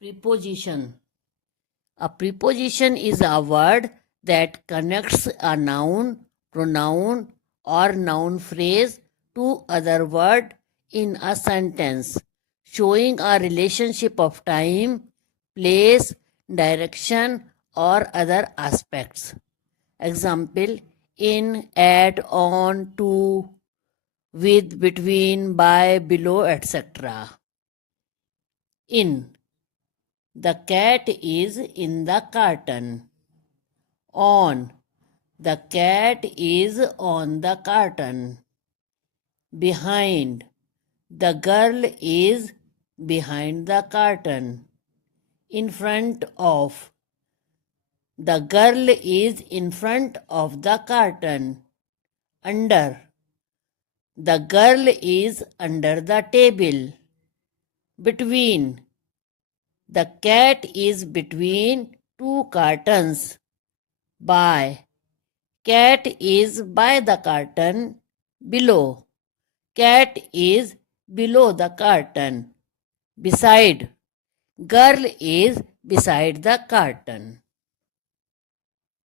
Preposition. A preposition is a word that connects a noun, pronoun, or noun phrase to other word in a sentence, showing a relationship of time, place, direction, or other aspects. Example: in, at, on, to, with, between, by, below, etc. In. The cat is in the carton. On. The cat is on the carton. Behind. The girl is behind the carton. In front of. The girl is in front of the carton. Under. The girl is under the table. Between. The cat is between two cartons. By. Cat is by the carton. Below. Cat is below the carton. Beside. Girl is beside the carton.